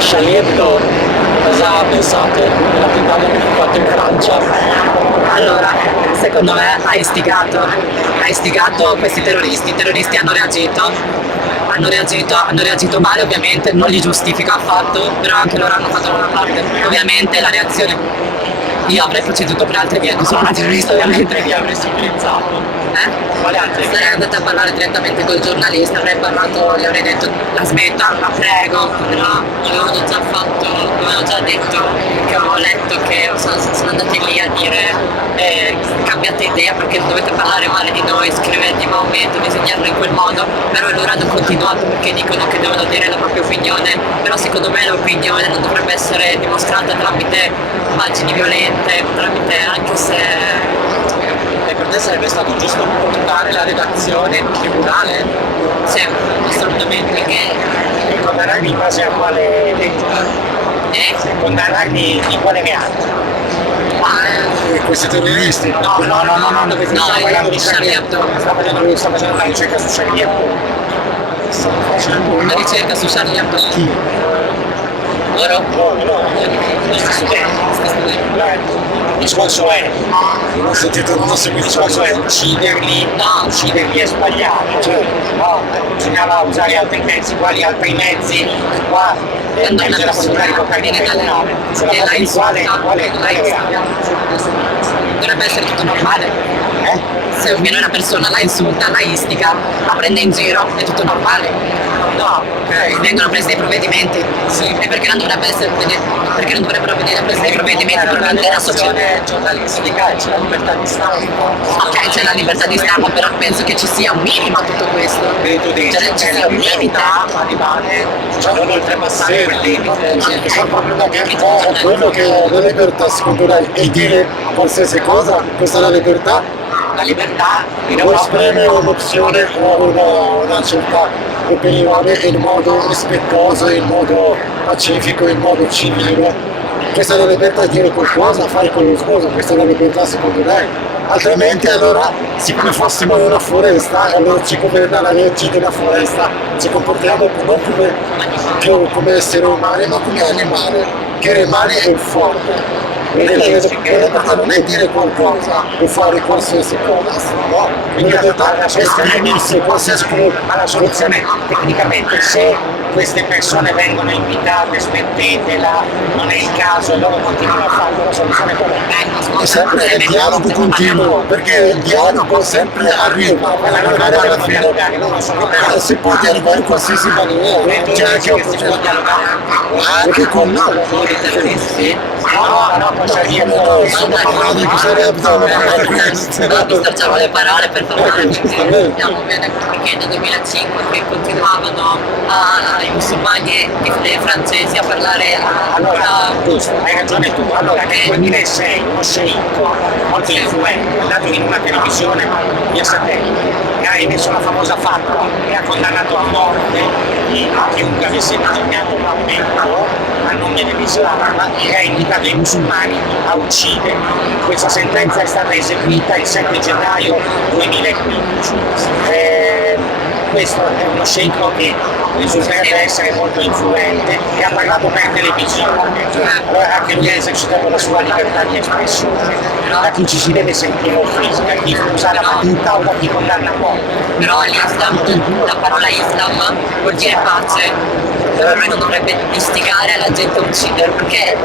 Charlie Hebdo, cosa pensate dell'attentato che fu fatto in Francia? Allora, secondo me ha istigato questi terroristi. I terroristi hanno reagito male, ovviamente, non li giustifico affatto, però anche loro hanno fatto la loro parte. Ovviamente la reazione, io avrei proceduto per altre vie, non sono una terrorista ovviamente. Chi avresti utilizzato? Quale altre? Sarei andata a parlare direttamente col giornalista, avrei parlato, gli avrei detto la smetta, la prego, però avevano già detto che avevo letto che sono andati lì a dire cambiate idea perché dovete parlare male di noi, scrivete di Maometto, disegnarlo in quel modo, però loro hanno continuato perché dicono che devono dire la propria opinione, però secondo me l'opinione non dovrebbe essere dimostrata tramite immagini violente, tramite anche se... E per te sarebbe stato giusto portare la redazione in tribunale? Sì, assolutamente. E condannavi in base a quale legge? Condannavi di quale reato? Questi terroristi? No, sta parlando di Charlie Hebdo. Sta facendo una ricerca su Charlie Hebdo. Una ricerca su Charlie Hebdo. Chi? Loro? Gli studenti. Il discorso è, Non ho sentito, non ho seguito. il discorso è ucciderli è sbagliato, cioè, no, bisognava usare altri mezzi, quali altri mezzi? Qua c'è la possibilità di portare in tribunale, sulla base di quale reato? Dovrebbe essere tutto normale. Se viene una persona la insulta, la istiga, la prende in giro, è tutto normale. No, Vengono presi dei provvedimenti. E perché non dovrebbero venire presi dei provvedimenti per l'intera società? Giornalistica e c'è la libertà di stampa. Ok, c'è la libertà di stampa, però penso che ci sia un minimo a tutto questo. Cioè, ci sia un limite. Arrivare, non oltrepassare quel limite. Sono proprio da quello che la libertà secondo lei è dire qualsiasi cosa, questa è la libertà, La libertà in può Europa esprimere un'opzione o una certa opinione in modo rispettoso, in modo pacifico, in modo civile. Questa è la libertà di dire qualcosa, fare qualcosa, questa è la libertà secondo lei. Altrimenti allora, siccome fossimo in una foresta, allora ci governa la legge della foresta, ci comportiamo non più come esseri umani, ma come animali, che rimane è forte. Quindi la libertà non è dire qualcosa o fare qualsiasi cosa, no? Quindi la libertà è esprimersi qualsiasi cosa. ma la soluzione tecnicamente, se queste persone vengono invitate, smettetela, non è il caso e loro continuano a farlo, la soluzione qual è? È sempre il dialogo continuo, perché il dialogo sempre arriva, magari alla fine si può dialogare in qualsiasi maniera, c'è anche un processo anche con noi. No, poi c'è Sono parlato di cosa Non mi stracciamo le parole per favore. Stiamo bene perché nel 2005 che continuavano i musulmani francesi a parlare allora, giusto, hai ragione tu. Allora, nel 2006 uno sceicco molto influente è andato in una televisione via satellite e ha emesso la famosa fatwa e ha condannato a morte chiunque avesse disegnato un Maometto a nome dell'Islam e ha invitato i musulmani a uccidere. Questa sentenza è stata eseguita il 7 gennaio 2015. Questo è uno sceicco che risulterebbe essere molto influente e ha parlato per televisione, allora anche lui ha esercitato la sua libertà di espressione, da chi ci si deve sentire offesi, da chi usa la battuta o da chi condanna poco. però l'Islam, la parola Islam vuol dire pace. Per noi non dovrebbe istigare la gente a uccidere perché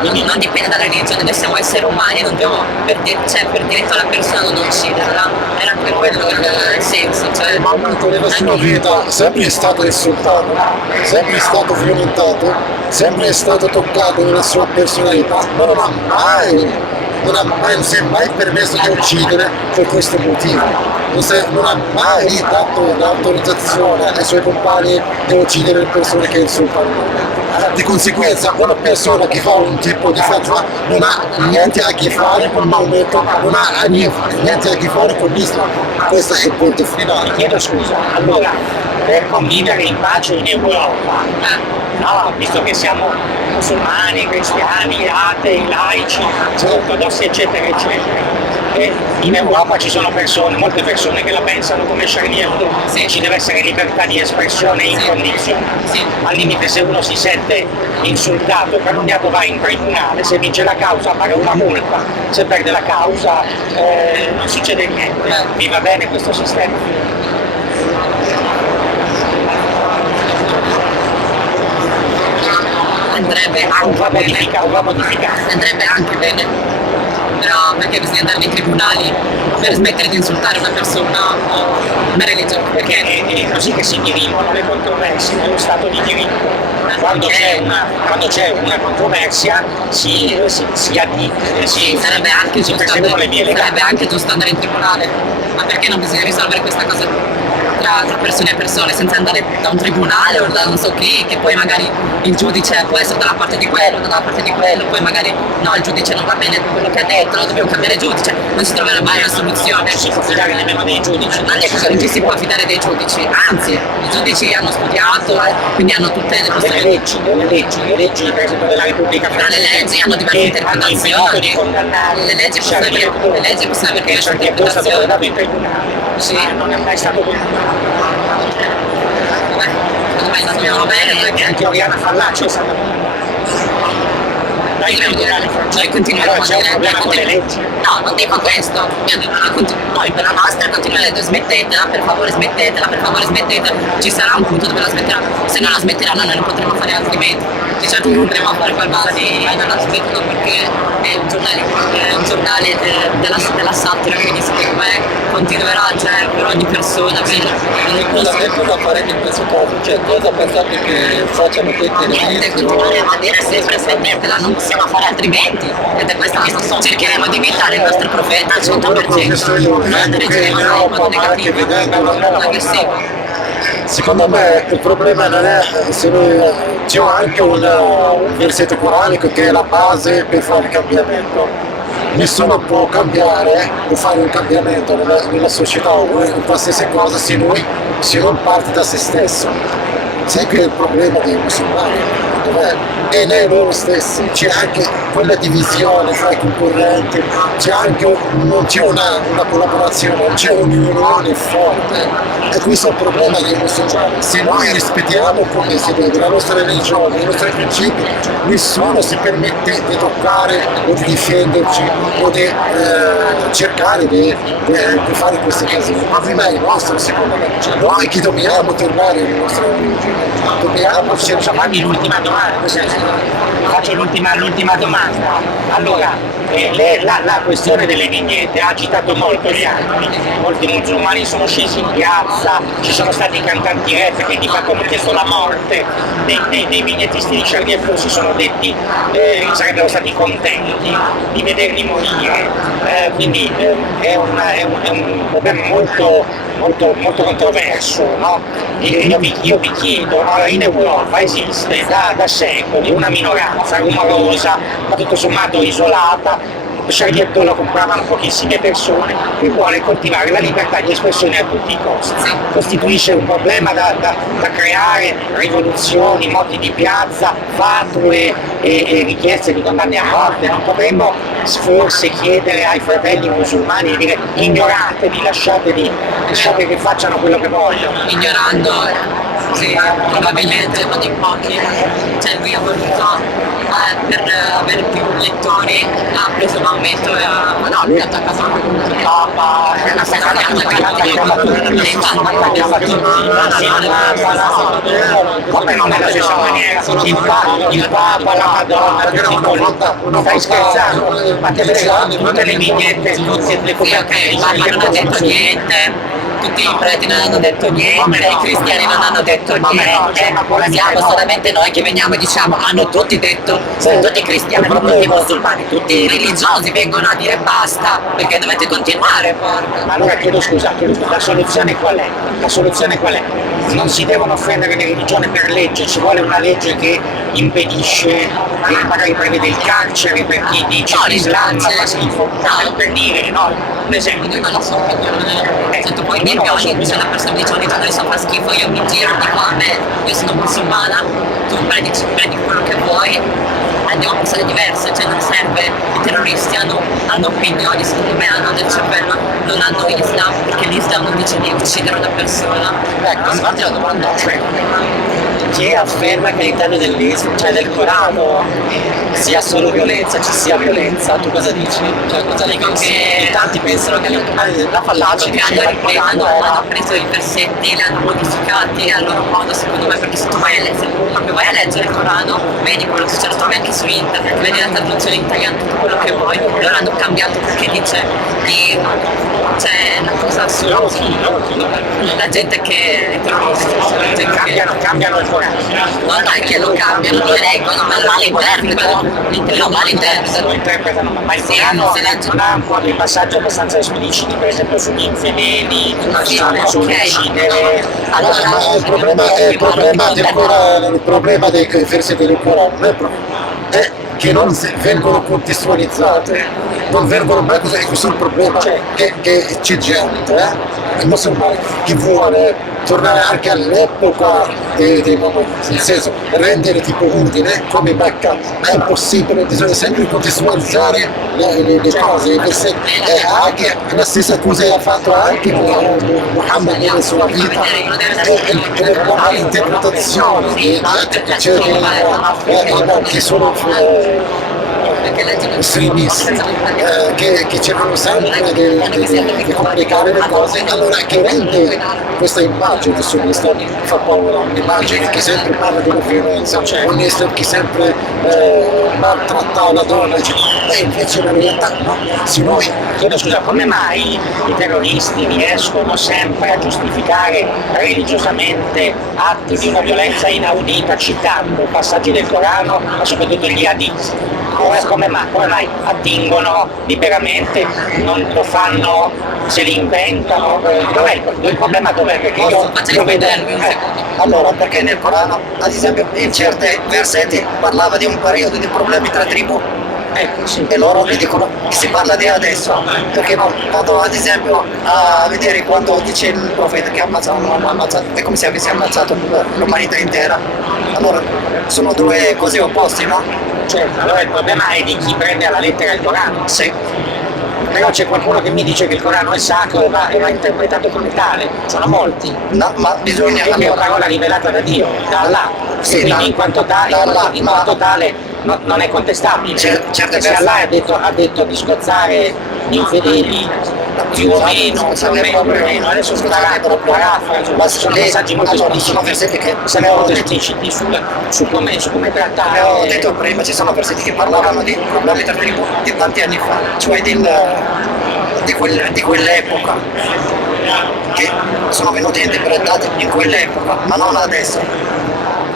non dipende dalla religione, noi siamo esseri umani, non dobbiamo per diritto alla persona non ucciderla, era per quello il senso. Cioè, nella sua vita sempre è stato insultato, sempre è stato violentato, sempre è stato toccato nella sua personalità, ma non si è mai permesso di uccidere per questo motivo. Non ha mai dato l'autorizzazione ai suoi compagni di uccidere le persone che insultano. Di conseguenza una persona che fa un tipo di fatwa non ha niente a che fare con Maometto, non ha niente a che fare con l'Islam. Questo è il punto finale. Chiedo scusa, allora, per convivere in pace in Europa, no, visto che siamo musulmani, cristiani, atei, laici, ortodossi, eccetera, eccetera, In Europa ci sono persone, molte persone che la pensano come Charlie Hebdo, se ci deve essere libertà di espressione incondizionata. Al limite se uno si sente insultato e calunniato va in tribunale, se vince la causa paga una multa, se perde la causa non succede niente. Mi va bene questo sistema. Andrebbe anche bene, Va modificato. andrebbe anche bene, però perché bisogna andare nei tribunali per smettere di insultare una persona o una religione, perché È così che si dirimono le controversie nello Stato di diritto. Quando c'è una controversia si sarebbe anche si giusto perseguono le vie legali. sarebbe anche giusto andare in tribunale, ma perché non bisogna risolvere questa cosa tra persone e persone senza andare da un tribunale o da non so chi, che poi magari il giudice può essere dalla parte di quello, dalla parte di quello, poi magari no, il giudice non va bene quello che ha detto, no, dobbiamo cambiare giudice, non si troverà mai una soluzione. Non si può fidare nemmeno dei giudici. Non è che non ci si può fidare dei giudici, anzi, i giudici hanno studiato, quindi hanno tutte le Le possibilità. leggi per esempio della Repubblica Però le leggi hanno diverse che hanno impedito di interpretazioni. condannare Le leggi possono avere perché diverse Charlie Hebdo è stato interpretazioni. condannato in tribunale. Sì. Non è mai stato condannato. Secondo me sappiamo bene perché Anche Oriana Fallaci è stata condannata. Dai tribunali noi continuiamo allora a c'è un dire problema con le leggi. no, non dico questo. Noi per la nostra continuiamo a dire smettetela, per favore smettetela, per favore smettetela. Ci sarà un punto dove la smetteranno. Se non la smetteranno noi non potremo fare altrimenti. Di certo non potremo fare qualcosa di non la smettono perché è un giornale della satira, quindi secondo me continuerà per ogni persona. Cosa farete in questo caso? Cioè, cosa pensate che facciano questi Niente, continueremo a dire sempre smettetela, non possiamo fare altrimenti. Ed è questa la nostra. Cercheremo di imitare il nostro profeta al 100%. Non reagiremo mai in modo negativo, ma aggressivo. Secondo me il problema non è se noi, c'è anche un versetto coranico che è la base per fare il cambiamento. Nessuno può cambiare o fare un cambiamento nella società o in qualsiasi cosa se non parte da se stesso. Sai che è il problema dei musulmani, dov'è? E nei loro stessi, c'è anche quella divisione fra i concorrenti, non c'è una collaborazione, non c'è un'unione forte. E questo è il problema dei musulmani. Se noi rispettiamo come si deve la nostra religione, i nostri principi, nessuno si permette di toccare o di difenderci o di cercare di fare queste cose. Il problema è il nostro, secondo me. Cioè, noi che dobbiamo tornare alle nostre origini, dobbiamo Fammi l'ultima domanda. Faccio l'ultima domanda. Allora, la questione delle vignette ha agitato molto gli anni. Molti musulmani sono scesi in piazza, ci sono stati cantanti rap che di fatto hanno chiesto la morte dei vignettisti di Charlie Hebdo, si sono detti sarebbero stati contenti di vederli morire. Quindi è un problema molto controverso, no? Io vi chiedo, no? In Europa esiste da secoli una minoranza rumorosa, ma tutto sommato isolata. Charlie Hebdo lo compravano pochissime persone, che vuole coltivare la libertà di espressione a tutti i costi. Costituisce un problema da creare rivoluzioni, moti di piazza, fatue e richieste di condanne a morte. Non potremmo forse chiedere ai fratelli musulmani di dire ignoratevi, lasciate che facciano quello che vogliono. Ignorando, sì, probabilmente uno dei pochi, cioè lui ha voluto per avere più lettori ha preso un aumento e no, lui ha attaccato anche il Papa, Come non nella stessa maniera? Il Papa, la Madonna, stai scherzando? Ma che tutte le vignette, tutte le il Papa non ha detto niente, tutti i preti non hanno detto niente, i cristiani non hanno detto niente, siamo solamente noi che veniamo e diciamo, hanno tutti detto, tutti i cristiani, tutti i musulmani, tutti i religiosi vengono a dire basta, perché dovete continuare. Ma allora chiedo scusa, la soluzione qual è? Non si devono offendere le religioni per legge, ci vuole una legge che impedisce, che magari prevede il carcere per chi dice che l'Islam fa schifo, per dire, no? Un esempio. Io non lo so, se tu poi mi piaci, se una persona dice ogni giorno fa schifo, io mi giro, dico a me, io sono musulmana, tu prendi quello che vuoi, andiamo a persone diverse, cioè non serve, i terroristi hanno opinioni, secondo me hanno del cervello, non hanno l'Islam, perché l'Islam non dice di uccidere una persona. Ecco, infatti la domanda è chi afferma che all'interno dell'Islam, cioè del Corano, sia solo violenza, ci sia violenza, tu cosa dici? Cioè, cosa ne Dico pensi? che- In tanti pensano che la fallacia Che diceva il Corano hanno era preso i versetti, li hanno modificati a loro modo, secondo me, perché se tu proprio vai a leggere il Corano, vedi quello che lo trovi anche su internet, vedi la traduzione in italiano, tutto quello che vuoi, loro hanno cambiato perché dice di c'è una cosa assurda. La gente che è terrorista, la gente che Cambiano il Corano. non è che lo cambiano, lo leggono, ma lo malinterpretano, lo malinterpretano. Lo interpretano, ma il Sì, Corano se leggi- non ha un po' dei passaggi abbastanza espliciti, per esempio sugli infedeli, sull'uccidere. Allora, Ma il problema dei versetti del Corano non è è che non vengono contestualizzate, non vengono mai così, questo è il problema, che c'è gente, il musulmano, che vuole tornare anche all'epoca nel senso, rendere tipo ordine come Mecca, ma è impossibile, bisogna sempre contestualizzare le cose, i versetti, anche la stessa cosa ha fatto anche Muhammad nella sua vita, e le buone interpretazioni che sono perché leggi estremisti che cercano sempre di complicare le cose, allora che rende questa immagine sull'Islam fa paura, un'immagine che sempre parla della violenza, un Islam che sempre maltratta la donna, e invece la realtà no, se noi Chiedo scusa, come mai i terroristi riescono sempre a giustificare religiosamente atti di una violenza inaudita citando passaggi del Corano, ma soprattutto gli hadith? Come mai attingono liberamente, non lo fanno, se li inventano? Dov'è il problema? Dov'è? Perché io Facciamo vedere un secondo. Allora, perché nel Corano, ad esempio, in certi versetti parlava di un periodo di problemi tra tribù ecco, sì. e loro mi dicono che si parla di adesso, perché non vado ad esempio a vedere quando dice il profeta che hanno ammazzato, è come se avesse ammazzato l'umanità intera. Allora, sono due cose opposte, no? Certo, allora il problema è di chi prende alla lettera il Corano. Sì. Però c'è qualcuno che mi dice che il Corano è sacro e va interpretato come tale. Sono molti. No, ma bisogna È una allora, parola rivelata da Dio, da Allah. Sì, E quindi da- in quanto tale, da Allah, in ma- quanto tale non è contestabile. Certe Se Allah ha detto di sgozzare gli infedeli più o meno, adesso sto parafraso, ma sono messaggi molto espliciti, sono versetti che sono espliciti su come come trattare. ho detto prima, ci sono versetti che parlavano di problemi tra tribù di tanti anni fa, cioè di quell'epoca, che sono venuti interpretati in quell'epoca, ma non adesso.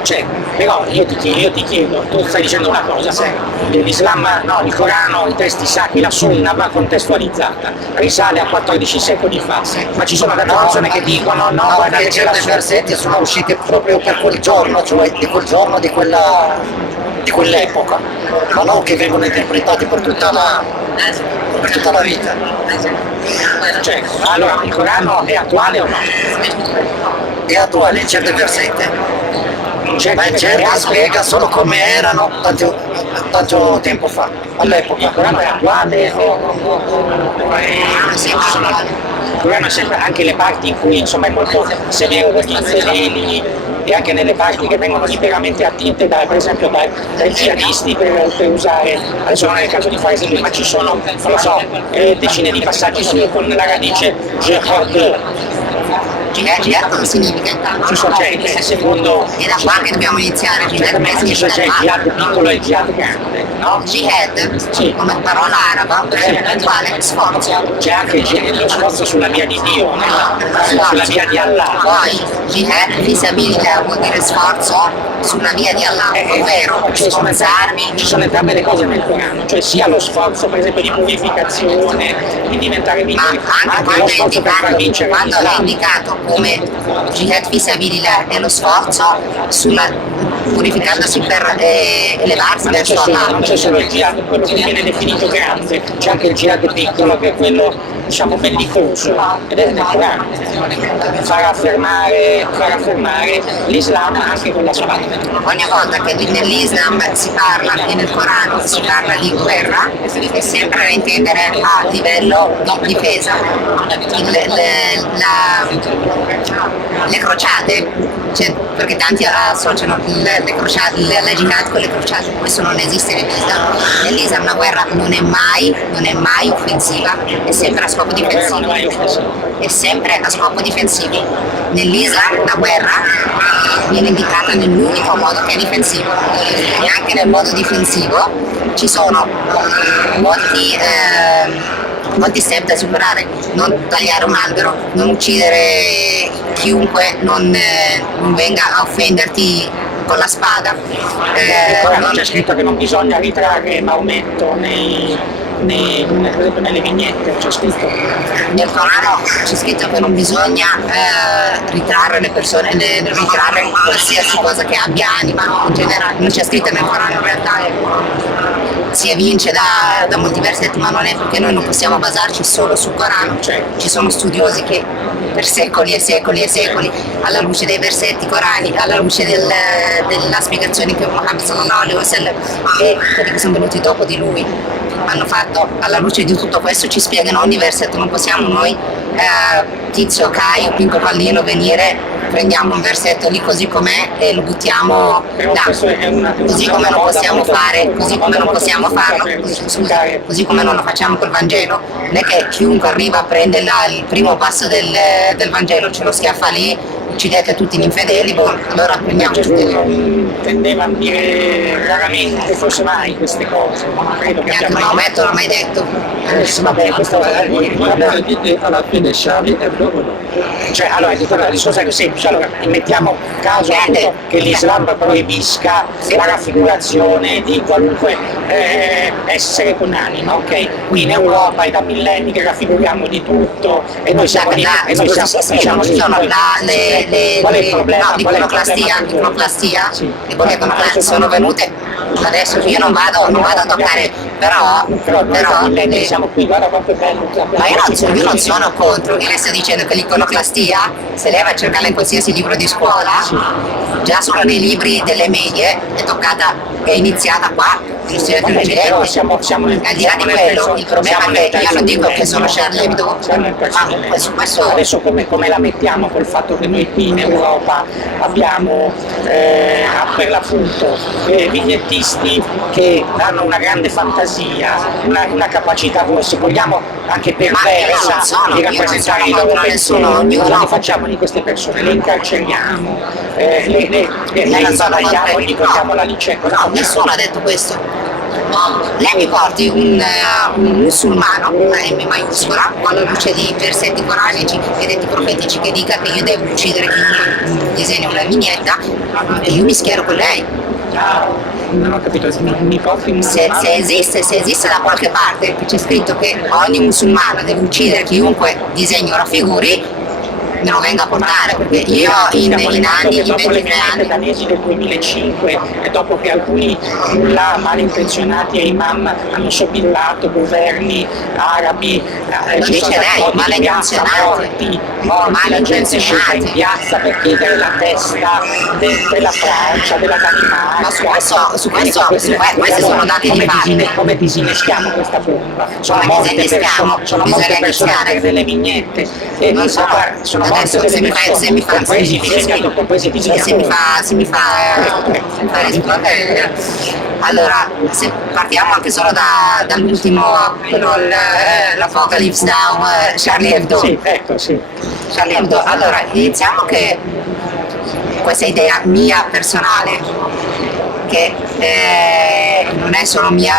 Cioè, però io ti chiedo, tu stai dicendo una cosa, se l'Islam, no, il Corano, i testi sacri, la Sunna va contestualizzata, risale a 14 secoli fa, ma ci sono delle persone che dicono no, guarda perché che c'è la certi Sunna. versetti sono usciti proprio per quel giorno, cioè di quel giorno, di quell'epoca, ma non che vengono interpretati per tutta la vita. Cioè, allora il Corano è attuale o no? È attuale in certi versetti, ma in certi spiega solo come erano tanto tempo fa, Il all'epoca. Corano è attuale il Corano è sempre anche le parti in cui insomma è molto severo con gli infedeli e anche nelle parti che vengono liberamente attinte per esempio dai jihadisti per usare, adesso non è il caso di fare esempi, ma ci sono, non lo so, decine di passaggi con la radice jihad. Jihad cosa significa? Ci sono secondo È da qua che dobbiamo iniziare, certamente ci sono jihad piccolo e jihad grande, no? Jihad, Sì. come parola araba, quale sforzo. C'è anche lo sforzo sulla via di Dio, sulla via di Allah. Poi jihad fisabilità vuol dire sforzo sulla via di Allah, ovvero sforzarmi. Ci sono entrambe le cose nel Corano, cioè sia lo sforzo per esempio di purificazione, di diventare Ma migliori, ma anche anche lo sforzo per far vincere quando l'ha l'Islam. indicato come jihad fisabilità è lo sforzo sulla purificandosi per elevarsi Ma non c'è verso solo, Allah. non c'è solo il jihad, quello che viene definito grande, c'è anche il jihad piccolo che è quello diciamo bellicoso ed è nel Corano. Far affermare l'Islam anche con la spada. Ogni volta che nell'Islam si parla e nel Corano si parla di guerra, è sempre da intendere a livello di difesa. Le crociate, cioè, perché tanti associano le crociate, la jihad con le crociate, questo non esiste nell'Islam. Nell'Islam la guerra non è mai offensiva, è sempre a scopo difensivo. È sempre a scopo difensivo. Nell'Islam la guerra viene indicata nell'unico modo che è difensivo. E anche nel modo difensivo ci sono molti step da superare: non tagliare un albero, non uccidere chiunque non venga a offenderti con la spada. Non c'è scritto che non bisogna ritrarre Maometto nelle vignette, c'è scritto. Nel Corano c'è scritto che non bisogna ritrarre le persone, ritrarre qualsiasi cosa che abbia anima in generale. Non c'è scritto nel Corano, in realtà si evince da molti versetti, ma non è perché noi non possiamo basarci solo sul Corano. Ci sono studiosi che per secoli e secoli e secoli, alla luce dei versetti corani, alla luce della spiegazione che Muhammad sallallahu alaihi wasallam e quelli che sono venuti dopo di lui hanno fatto, alla luce di tutto questo ci spiegano ogni versetto. Non possiamo noi, Tizio, Caio, Pinco Pallino, venire, prendiamo un versetto lì così com'è e lo buttiamo là, così come non possiamo fare, così come non possiamo farlo, così come non lo facciamo col Vangelo. Non è che chiunque arriva, prende il primo passo del Vangelo, ce lo schiaffa lì, uccidete tutti gli infedeli, allora prendiamo tutti. Non tendeva a dire raramente, forse mai queste cose, non credo che Neanche abbia mai Maometto l'ha mai detto. vabbè, questo alla fine Charlie Hebdo o no? cioè, allora, il discorso è semplice, allora, mettiamo caso appunto che l'Islam proibisca la raffigurazione di qualunque essere con anima, ok? Qui in Europa è da millenni che raffiguriamo di tutto e noi siamo lì, e noi siamo ci sono qual è il problema? l'iconoclastia, sono venute adesso. Io non vado a toccare, però siamo qui, guarda quanto è bello. ma io non sono contro. Io le sto dicendo che l'iconoclastia, se lei va a cercarla in qualsiasi libro di scuola, già solo nei libri delle medie è iniziata qua. Però siamo Al di là di quello, il problema è che io non dico che sono Charlie Hebdo, ma su questo adesso come la mettiamo col fatto che noi qui in Europa abbiamo per l'appunto vignettisti che hanno una grande fantasia, una capacità, se vogliamo, anche perversa di rappresentare i loro pensieri. Cosa ne facciamo di queste persone? Le incarceriamo, le sbavagliamo, gli togliamo la licenza. No, nessuno ha detto questo. Lei mi porti un musulmano, una M maiuscola, alla luce di versetti coranici e detti profetici che dica che io devo uccidere chiunque disegna una vignetta, e io mi schiero con lei. Non ho capito, mi porti un Se esiste da qualche parte che c'è scritto che ogni musulmano deve uccidere chiunque disegni o raffiguri, me lo venga a portare, perché io in anni, in 23 anni danesi del 2005 e dopo che alcuni mullah malintenzionati e imam hanno sopillato governi arabi, lo dice lei, malintenzionati, la gente scesa in piazza per chiedere la testa della Francia, della Danimarca. Ma su questo questi sono dati di fatto. Come disinneschiamo questa bomba? Sono molte persone per delle vignette e Non so, sono adesso se mi fa rispondere. Allora, se partiamo anche solo dall'ultimo, l'Apocalypse Now, Charlie Hebdo. Sì, ecco, sì. Charlie Hebdo. Allora, iniziamo che questa idea mia personale, che non è solo mia,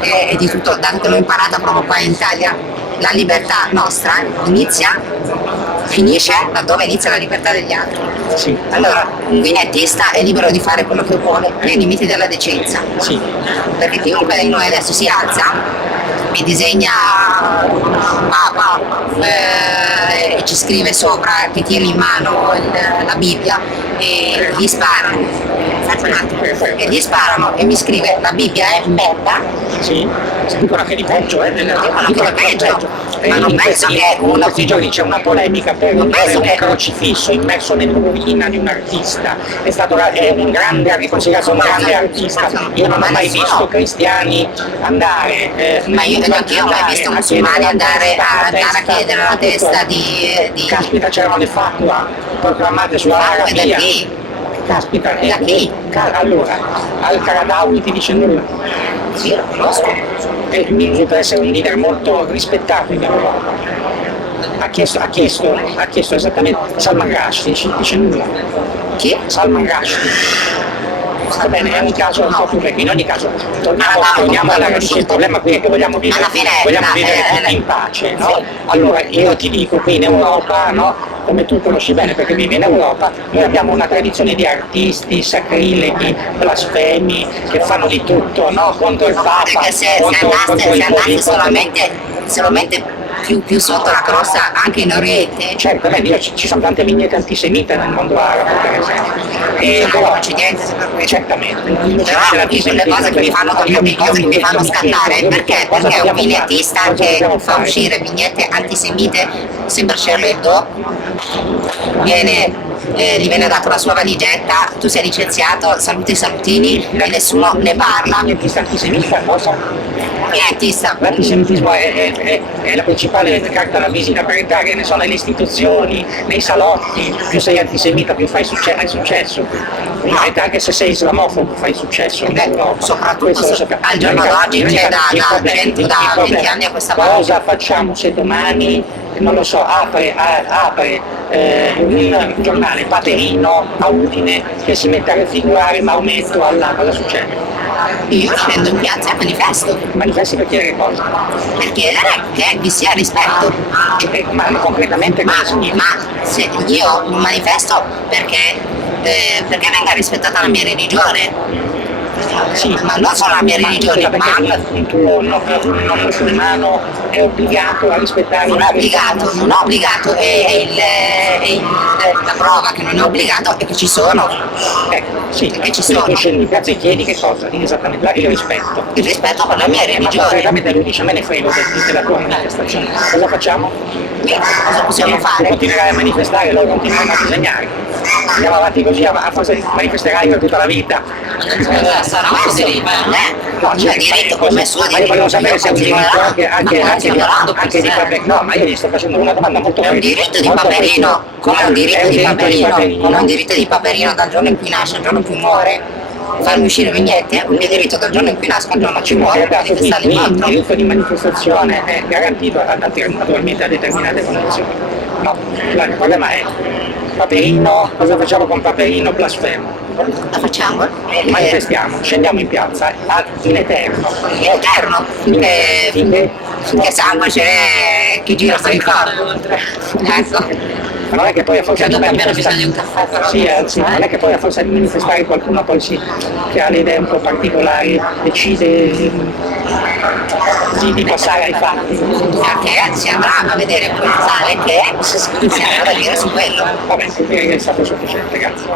è di tutto, dato che l'ho imparata proprio qua in Italia, la libertà nostra finisce laddove inizia la libertà degli altri. Sì. Allora, un vignettista è libero di fare quello che vuole, nei limiti della decenza. Sì. Perché chiunque di noi adesso si alza e disegna Papa e ci scrive sopra che tiene in mano la Bibbia e gli sparano. aspetta un attimo, e gli sparano e mi scrive la Bibbia è merda. Sì, dicono che di peggio, Dicono che è peggio, ma non penso che in questi giorni c'è una polemica per un crocifisso immerso nella rovina di un artista. È un grande, è considerato un grande artista. Io non ho mai visto cristiani andare. Ma io anch'io ho mai visto musulmani andare a chiedere la testa di... Caspita, c'erano le fatwa proclamate sulla Arabia. Caspita, da chi? Allora, Al-Qaradawi ti dice nulla? Sì, lo conosco. Mi risulta essere un leader molto rispettato in Europa. Ha chiesto esattamente Salman Rushdie, dice nulla. Chi? Salman Rushdie. Va bene, è un caso un po' più vecchio. In ogni caso, torniamo alla radice. Il problema qui è che vogliamo vivere tutti in pace, no? Allora, io ti dico, qui in Europa, no? Come tu conosci bene perché vivi in Europa, noi abbiamo una tradizione di artisti, sacrileghi, blasfemi, che fanno di tutto, no? Contro il Papa, Perché se andasse solamente più sotto la crosta anche in Oriente, certo, ci sono tante vignette antisemite nel mondo arabo, per esempio. però non c'è niente per questo. Certamente. Però quelle cose che mi fanno scattare, perché un vignettista che fa uscire vignette antisemite sembra Scerretto, gli viene data la sua valigetta, tu sei licenziato, saluti i salutini e nessuno ne parla. Vignettista antisemita, cosa? Vignettista. L'antisemitismo è la principale carta da visita per entrare nelle istituzioni, nei salotti. Più sei antisemita, più hai successo. Anche se sei islamofobo fai successo. Soprattutto al giorno d'oggi c'è da 20 anni a questa parte. Cosa facciamo se domani, non lo so, apre un giornale paterino a Udine che si mette a raffigurare Maometto Allah, cosa succede? Io scendo in piazza e manifesto Manifesti per chiedere cosa? per chiedere che vi sia rispetto. Ma concretamente cosa significa? Ma se io manifesto perché venga rispettata la mia religione, Sì, ma non solo la mia religione, ma un tuo non musulmano è obbligato a rispettare non è obbligato, e la prova che non è obbligato è che ci sono. Sì, che ci quindi sono. tu scendi in piazza e chiedi che cosa? Esattamente, il rispetto. Il rispetto per la mia Ma religione. concretamente lui dice me ne frego della tua manifestazione. Cosa facciamo? Cosa possiamo Tu fare? continuerai a manifestare, loro continueranno a disegnare. Andiamo avanti così, forse manifesterai per tutta la vita. Sarà un diritto, No, un diritto come suo ma io volevo sapere se è un diritto anche di è Paperino. No, ma io gli sto facendo una domanda molto un diritto di Paperino, come un diritto di Paperino dal giorno in cui nasce al giorno in cui muore, farmi uscire vignette, un mio diritto dal giorno in cui nasco al giorno in cui muore, manifestare il contro. diritto di manifestazione è garantito naturalmente a determinate condizioni. No, il problema è Paperino, cosa facciamo con Paperino blasfemo? La facciamo? Manifestiamo, scendiamo in piazza in eterno. In eterno, finché sangue c'è chi gira sta in corpo. Ecco. Ma non è che poi a forza di manifestare, bisogno di un caffè, però. sì, non è che poi a forza di manifestare qualcuno poi che ha le idee un po' particolari decide di passare ai fatti. Perché si andrà a vedere quel sale che si andrà a dire su quello. Vabbè, direi che è stato sufficiente, grazie.